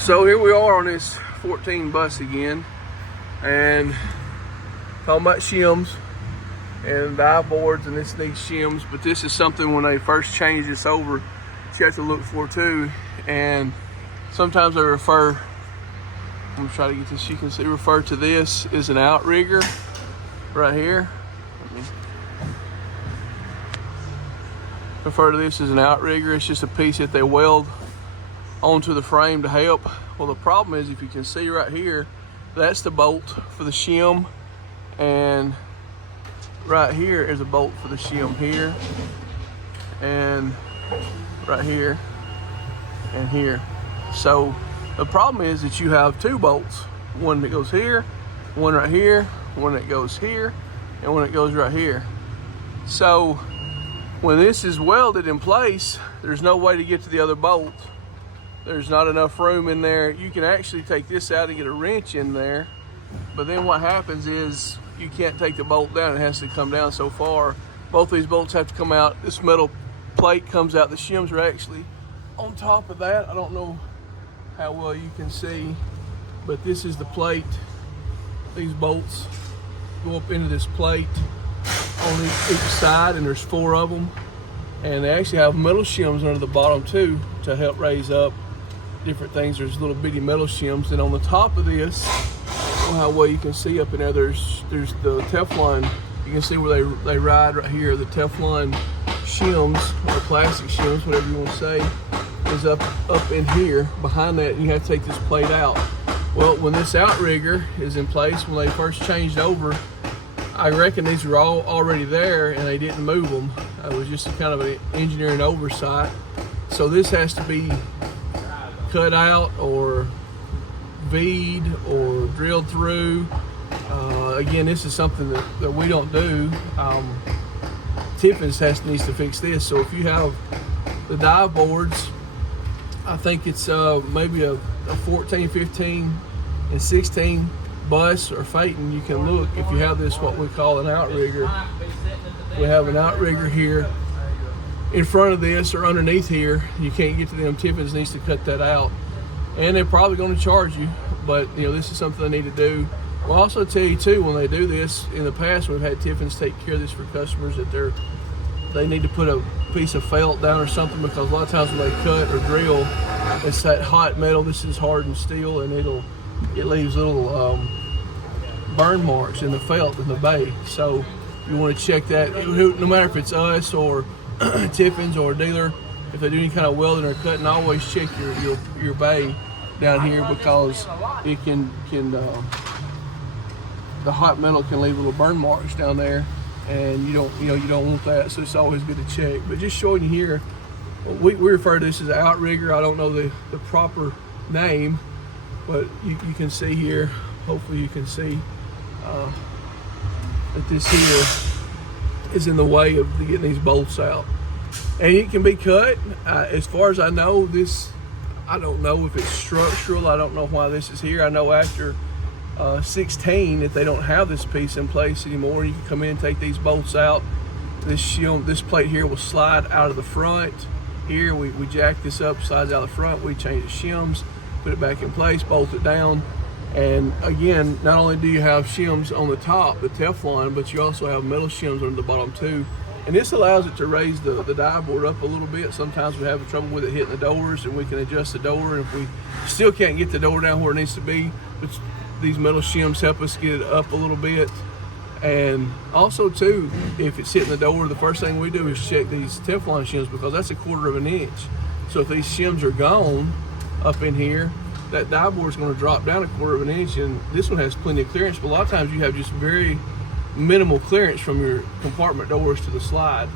So here we are on this 14 bus again, and talking about shims and dive boards, and this needs shims, but this is something when they first change this over you have to look for too. And sometimes they refer, I'm gonna try to get this, you can see, refer to this as an outrigger right here. Refer to this as an outrigger. It's just a piece that they weld onto the frame to help. Well, the problem is, if you can see right here, that's the bolt for the shim, and right here is a bolt for the shim here, and right here, and here. So the problem is that you have two bolts, one that goes here, one right here, one that goes here, and one that goes right here. So when this is welded in place, there's no way to get to the other bolt. There's not enough room in there. You can actually take this out and get a wrench in there, but then what happens is you can't take the bolt down. It has to come down so far. Both these bolts have to come out. This metal plate comes out. The shims are actually on top of that. I don't know how well you can see, but this is the plate. These bolts go up into this plate on each side, and there's 4 of them, and they actually have metal shims under the bottom too to help raise up different things. There's little bitty metal shims, and on the top of this, I don't know how well you can see up in there, there's the Teflon. You can see where they ride right here. The Teflon shims, or plastic shims, whatever you want to say, is up in here behind that, and you have to take this plate out. Well, when this outrigger is in place, when they first changed over, I reckon these were all already there and they didn't move them. It was just a kind of an engineering oversight. So this has to be cut out or V'd or drilled through. Again, this is something that we don't do. Tiffins needs to fix this. So if you have the dive boards, I think it's maybe a 14, 15, and 16 bus or Phaeton, you can look. If you have this, what we call an outrigger, we have an outrigger here in front of this or underneath here. You can't get to them. Tiffins needs to cut that out, and they're probably going to charge you, but you know, this is something they need to do. We'll also tell you too, when they do this, in the past we've had Tiffins take care of this for customers, that they need to put a piece of felt down or something, because a lot of times when they cut or drill, it's that hot metal. This is hardened steel, and it leaves little burn marks in the felt in the bay. So you want to check that. No matter if it's us or Tiffins or a dealer, if they do any kind of welding or cutting, always check your bay down here, because it can the hot metal can leave little burn marks down there, and you don't want that. So it's always good to check. But just showing you here, we refer to this as an outrigger. I don't know the proper name, but you can see here, hopefully you can see that this here is in the way of getting these bolts out, and it can be cut. As far as I know, this, I don't know if it's structural. I don't know why this is here. I know after 16, if they don't have this piece in place anymore, you can come in and take these bolts out. This plate here will slide out of the front. Here we jack this up, slides out of the front. We change the shims, put it back in place, bolt it down. And again, not only do you have shims on the top, the Teflon, but you also have metal shims on the bottom too. And this allows it to raise the dive board up a little bit. Sometimes we have trouble with it hitting the doors, and we can adjust the door. And if we still can't get the door down where it needs to be, but these metal shims help us get it up a little bit. And also too, if it's hitting the door, the first thing we do is check these Teflon shims, because that's 1/4 of an inch. So if these shims are gone up in here, that dive board is going to drop down 1/4 of an inch, and this one has plenty of clearance. But a lot of times you have just very minimal clearance from your compartment doors to the slide.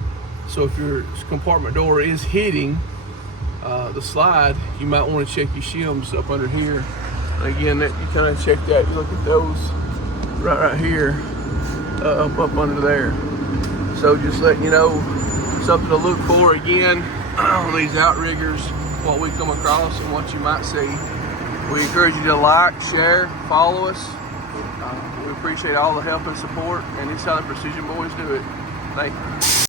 So if your compartment door is hitting the slide, you might want to check your shims up under here. Again, that you kind of check that. You look at those right here, up under there. So just letting you know, something to look for again on these outriggers, what we come across and what you might see. We encourage you to like, share, follow us. We appreciate all the help and support, and this is how the Precision Boys do it. Thank you.